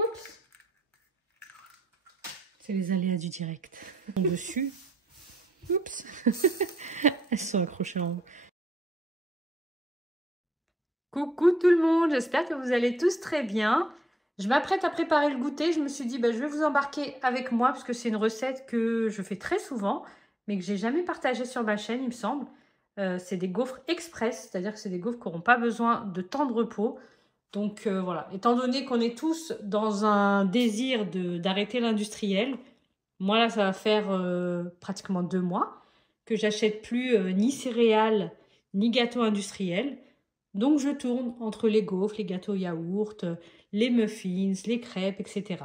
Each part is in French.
Oups. C'est les aléas du direct. Dessus. Oups. Elles sont accrochées en haut. Coucou tout le monde, j'espère que vous allez tous très bien. Je m'apprête à préparer le goûter. Je me suis dit, je vais vous embarquer avec moi parce que c'est une recette que je fais très souvent, mais que j'ai jamais partagée sur ma chaîne, il me semble. C'est des gaufres express, c'est-à-dire que c'est des gaufres qui n'auront pas besoin de temps de repos. Donc voilà, étant donné qu'on est tous dans un désir d'arrêter l'industriel, moi là ça va faire pratiquement 2 mois que j'achète plus ni céréales ni gâteaux industriels. Donc je tourne entre les gaufres, les gâteaux yaourt, les muffins, les crêpes, etc.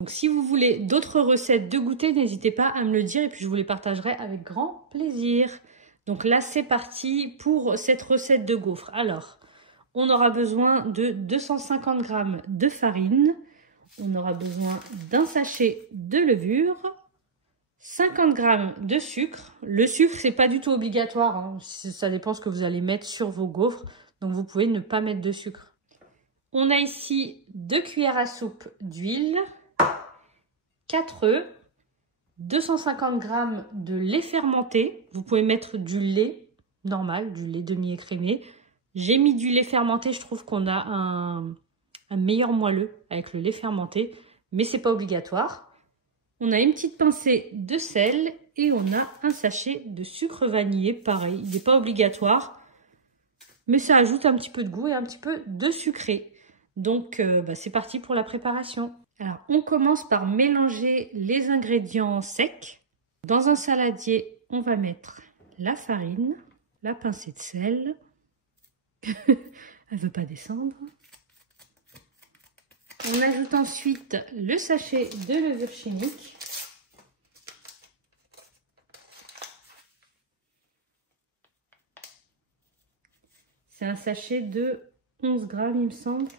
Donc si vous voulez d'autres recettes de goûter, n'hésitez pas à me le dire et puis je vous les partagerai avec grand plaisir. Donc là c'est parti pour cette recette de gaufres. Alors, on aura besoin de 250 g de farine, on aura besoin d'un sachet de levure, 50 g de sucre. Le sucre, c'est pas du tout obligatoire, hein. Ça dépend ce que vous allez mettre sur vos gaufres. Donc, vous pouvez ne pas mettre de sucre. On a ici 2 cuillères à soupe d'huile, 4 œufs, 250 g de lait fermenté. Vous pouvez mettre du lait normal, du lait demi-écrémé. J'ai mis du lait fermenté, je trouve qu'on a un meilleur moelleux avec le lait fermenté, mais c'est pas obligatoire. On a une petite pincée de sel et on a un sachet de sucre vanillé, pareil, il n'est pas obligatoire. Mais ça ajoute un petit peu de goût et un petit peu de sucré. Donc, c'est parti pour la préparation. Alors, on commence par mélanger les ingrédients secs. Dans un saladier, on va mettre la farine, la pincée de sel. Elle ne veut pas descendre. On ajoute ensuite le sachet de levure chimique. C'est un sachet de 11 g, il me semble.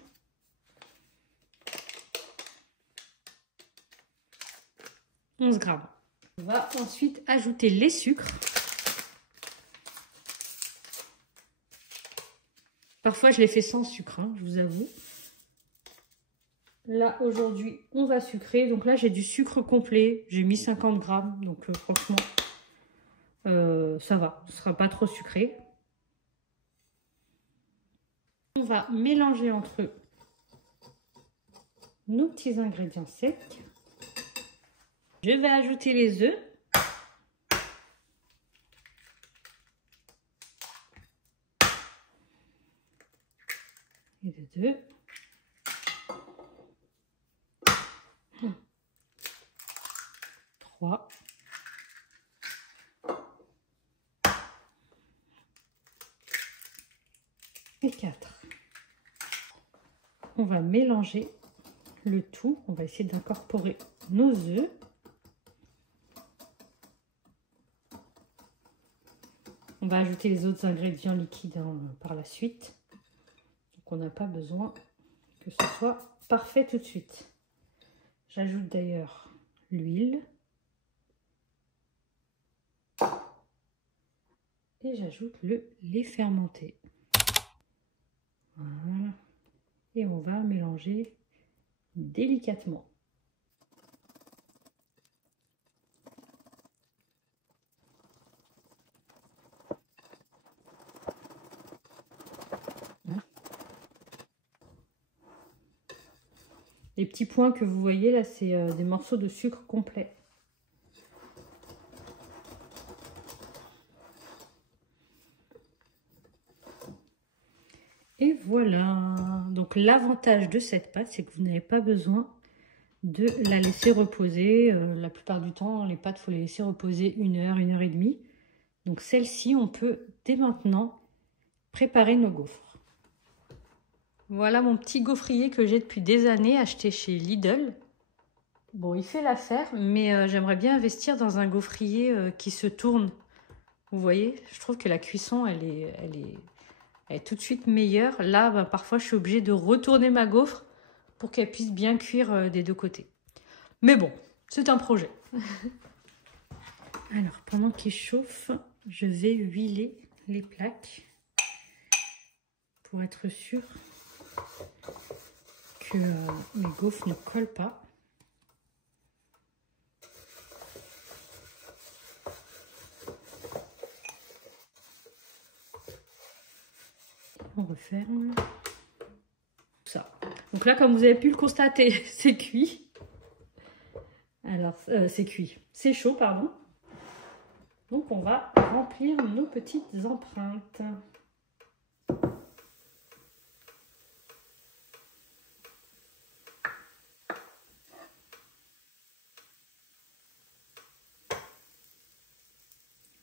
On va ensuite ajouter les sucres. Parfois, je les fais sans sucre, hein, je vous avoue. Là, aujourd'hui, on va sucrer. Donc là, j'ai du sucre complet. J'ai mis 50 g. Donc franchement, ça va. Ce ne sera pas trop sucré. On va mélanger entre eux nos petits ingrédients secs. Je vais ajouter les œufs. Et les 2. 3. Et 4. On va mélanger le tout. On va essayer d'incorporer nos œufs. On va ajouter les autres ingrédients liquides par la suite. Donc on n'a pas besoin que ce soit parfait tout de suite. J'ajoute d'ailleurs l'huile. Et j'ajoute le lait fermenté. Voilà. Et on va mélanger délicatement. Les petits points que vous voyez là, c'est des morceaux de sucre complet. Et voilà. Donc l'avantage de cette pâte, c'est que vous n'avez pas besoin de la laisser reposer. La plupart du temps, les pâtes, il faut les laisser reposer 1 heure, 1 heure et demie. Donc celle-ci, on peut dès maintenant préparer nos gaufres. Voilà mon petit gaufrier que j'ai depuis des années, acheté chez Lidl. Bon, il fait l'affaire, mais j'aimerais bien investir dans un gaufrier qui se tourne. Vous voyez, je trouve que la cuisson, elle est tout de suite meilleure. Là, parfois, je suis obligée de retourner ma gaufre pour qu'elle puisse bien cuire des 2 côtés. Mais bon, c'est un projet. Alors, pendant qu'il chauffe, je vais huiler les plaques pour être sûre que mes gaufres ne collent pas. On referme ça. Donc là, comme vous avez pu le constater, c'est cuit. Alors, c'est cuit. C'est chaud, pardon. Donc, on va remplir nos petites empreintes.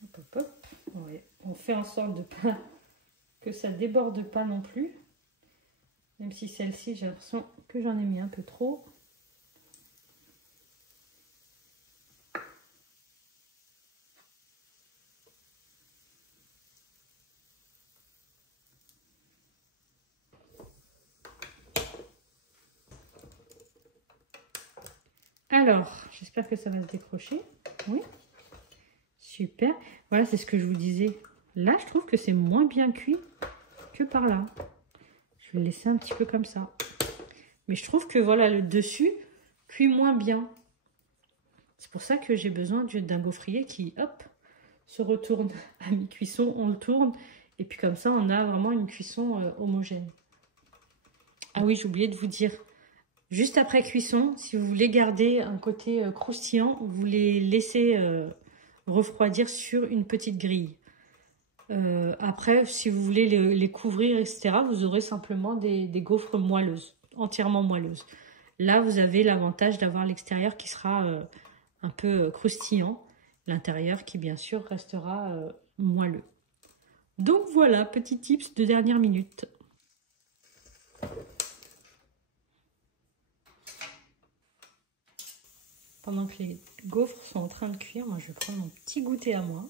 Hop, hop, hop. Ouais. On fait en sorte de pas que ça déborde pas non plus. Même si celle-ci, j'ai l'impression que j'en ai mis un peu trop. Alors, j'espère que ça va se décrocher. Oui. Super. Voilà, c'est ce que je vous disais. Là, je trouve que c'est moins bien cuit que par là. Je vais le laisser un petit peu comme ça. Mais je trouve que voilà, le dessus cuit moins bien. C'est pour ça que j'ai besoin d'un gaufrier qui, hop, se retourne à mi-cuisson. On le tourne. Et puis comme ça, on a vraiment une cuisson homogène. Ah oui, j'ai oublié de vous dire. Juste après cuisson, si vous voulez garder un côté croustillant, vous les laissez refroidir sur une petite grille. Après, si vous voulez les couvrir, etc., vous aurez simplement des gaufres moelleuses, entièrement moelleuses. Là, vous avez l'avantage d'avoir l'extérieur qui sera un peu croustillant, l'intérieur qui, bien sûr, restera moelleux. Donc voilà, petit tips de dernière minute. Pendant que les gaufres sont en train de cuire, moi je vais prendre mon petit goûter à moi.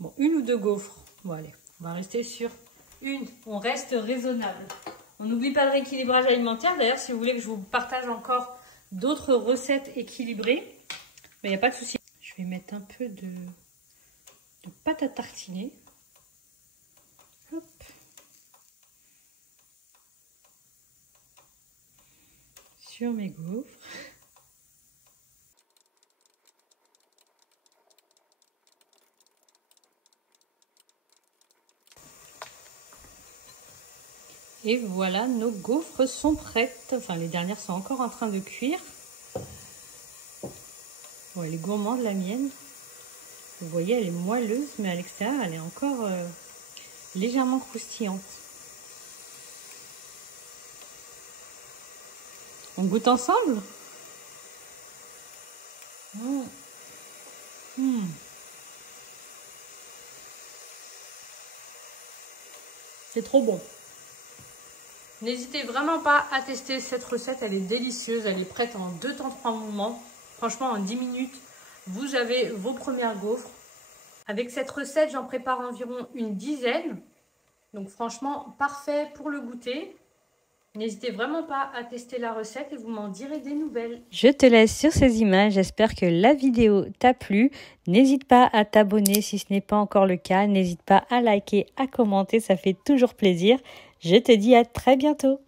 Bon, une ou deux gaufres. Bon allez, on va rester sur une. On reste raisonnable. On n'oublie pas le rééquilibrage alimentaire. D'ailleurs, si vous voulez que je vous partage encore d'autres recettes équilibrées, mais il n'y a pas de souci. Je vais mettre un peu de pâte à tartiner. Hop. Sur mes gaufres. Et voilà, nos gaufres sont prêtes. Enfin, les dernières sont encore en train de cuire. Bon, elle est gourmande, la mienne. Vous voyez, elle est moelleuse, mais à l'extérieur, elle est encore légèrement croustillante. On goûte ensemble? C'est trop bon. N'hésitez vraiment pas à tester cette recette, elle est délicieuse, elle est prête en 2 temps 3 mouvements. Franchement, en 10 minutes, vous avez vos premières gaufres. Avec cette recette, j'en prépare environ une dizaine. Donc franchement, parfait pour le goûter. N'hésitez vraiment pas à tester la recette et vous m'en direz des nouvelles. Je te laisse sur ces images. J'espère que la vidéo t'a plu. N'hésite pas à t'abonner si ce n'est pas encore le cas. N'hésite pas à liker, à commenter. Ça fait toujours plaisir. Je te dis à très bientôt.